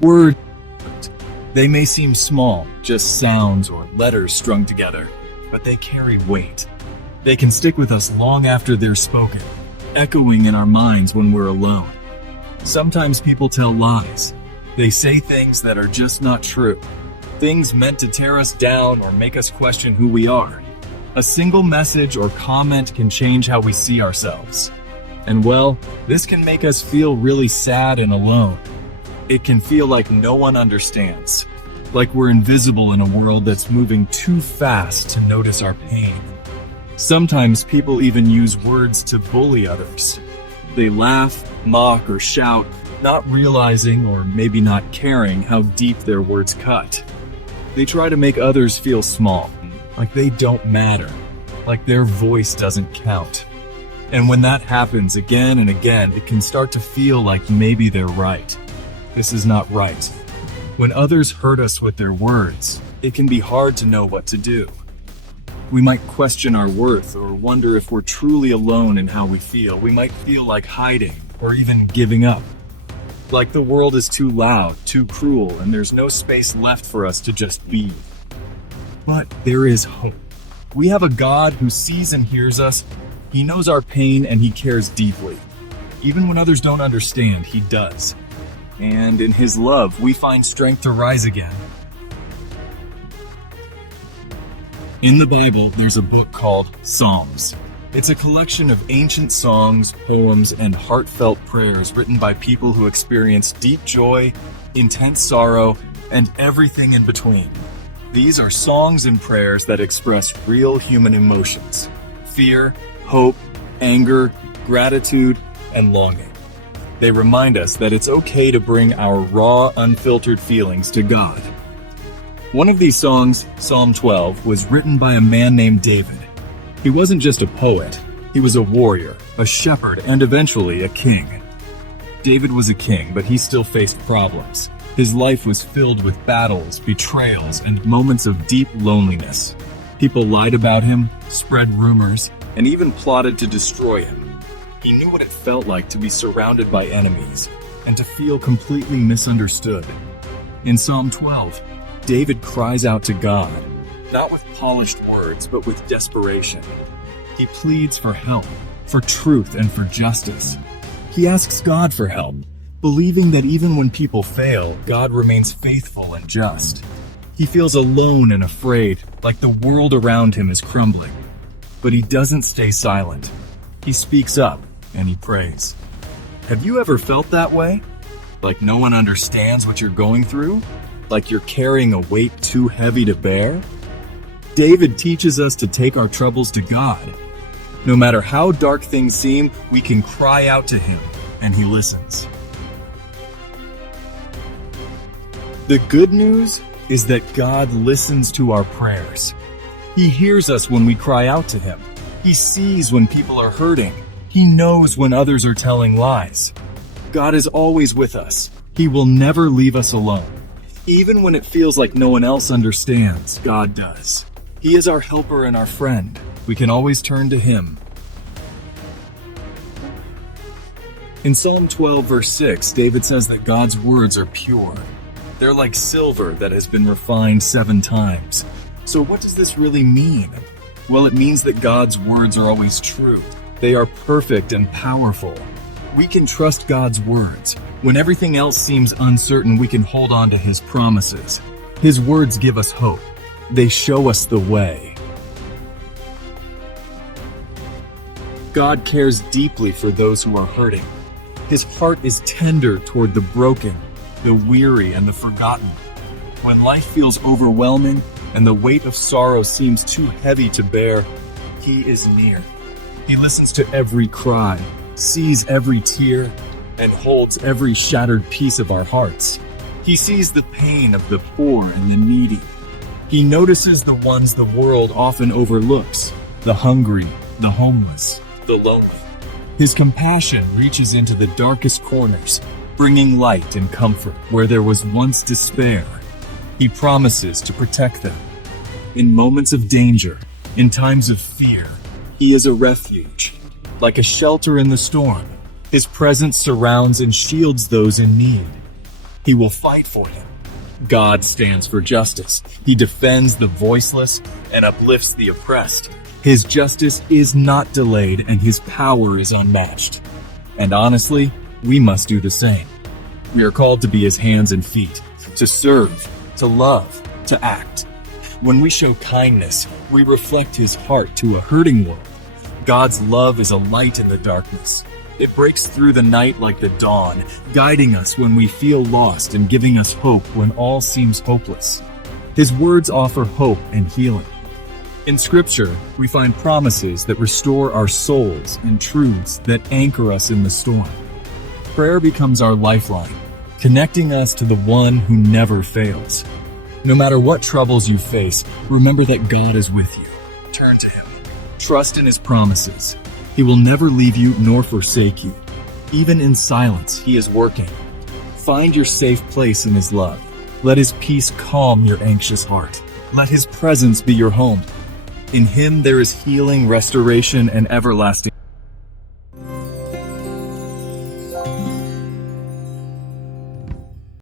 Words, they may seem small, just sounds or letters strung together, but they carry weight. They can stick with us long after they're spoken, echoing in our minds when we're alone. Sometimes people tell lies. They say things that are just not true. Things meant to tear us down or make us question who we are. A single message or comment can change how we see ourselves. And well, this can make us feel really sad and alone. It can feel like no one understands, like we're invisible in a world that's moving too fast to notice our pain. Sometimes people even use words to bully others. They laugh, mock, or shout, not realizing or maybe not caring how deep their words cut. They try to make others feel small, like they don't matter, like their voice doesn't count. And when that happens again and again, it can start to feel like maybe they're right. This is not right. When others hurt us with their words, it can be hard to know what to do. We might question our worth or wonder if we're truly alone in how we feel. We might feel like hiding or even giving up. Like the world is too loud, too cruel, and there's no space left for us to just be. But there is hope. We have a God who sees and hears us. He knows our pain and he cares deeply. Even when others don't understand, he does. And in his love, we find strength to rise again. In the Bible, there's a book called Psalms. It's a collection of ancient songs, poems, and heartfelt prayers written by people who experienced deep joy, intense sorrow, and everything in between. These are songs and prayers that express real human emotions: fear, hope, anger, gratitude, and longing. They remind us that it's okay to bring our raw, unfiltered feelings to God. One of these songs, Psalm 12, was written by a man named David. He wasn't just a poet, he was a warrior, a shepherd, and eventually a king. David was a king, but he still faced problems. His life was filled with battles, betrayals, and moments of deep loneliness. People lied about him, spread rumors, and even plotted to destroy him. He knew what it felt like to be surrounded by enemies and to feel completely misunderstood. In Psalm 12, David cries out to God, not with polished words, but with desperation. He pleads for help, for truth, and for justice. He asks God for help, believing that even when people fail, God remains faithful and just. He feels alone and afraid, like the world around him is crumbling. But he doesn't stay silent. He speaks up and he prays. Have you ever felt that way? Like no one understands what you're going through? Like you're carrying a weight too heavy to bear? David teaches us to take our troubles to God. No matter how dark things seem, we can cry out to him and he listens. The good news is that God listens to our prayers. He hears us when we cry out to him. He sees when people are hurting. He knows when others are telling lies. God is always with us. He will never leave us alone. Even when it feels like no one else understands, God does. He is our helper and our friend. We can always turn to him. In Psalm 12, verse 6, David says that God's words are pure. They're like silver that has been refined 7 times. So what does this really mean? Well, it means that God's words are always true. They are perfect and powerful. We can trust God's words. When everything else seems uncertain, we can hold on to his promises. His words give us hope. They show us the way. God cares deeply for those who are hurting. His heart is tender toward the broken, the weary, and the forgotten. When life feels overwhelming and the weight of sorrow seems too heavy to bear, he is near. He listens to every cry, sees every tear, and holds every shattered piece of our hearts. He sees the pain of the poor and the needy. He notices the ones the world often overlooks: the hungry, the homeless, the lonely. His compassion reaches into the darkest corners, bringing light and comfort where there was once despair. He promises to protect them. In moments of danger, in times of fear, he is a refuge. Like a shelter in the storm, his presence surrounds and shields those in need. He will fight for you. God stands for justice. He defends the voiceless and uplifts the oppressed. His justice is not delayed and his power is unmatched. And honestly, we must do the same. We are called to be his hands and feet, to serve, to love, to act. When we show kindness, we reflect his heart to a hurting world. God's love is a light in the darkness. It breaks through the night like the dawn, guiding us when we feel lost and giving us hope when all seems hopeless. His words offer hope and healing. In Scripture, we find promises that restore our souls and truths that anchor us in the storm. Prayer becomes our lifeline, connecting us to the one who never fails. No matter what troubles you face, remember that God is with you. Turn to him. Trust in his promises. He will never leave you nor forsake you. Even in silence, he is working. Find your safe place in his love. Let his peace calm your anxious heart. Let his presence be your home. In him there is healing, restoration, and everlasting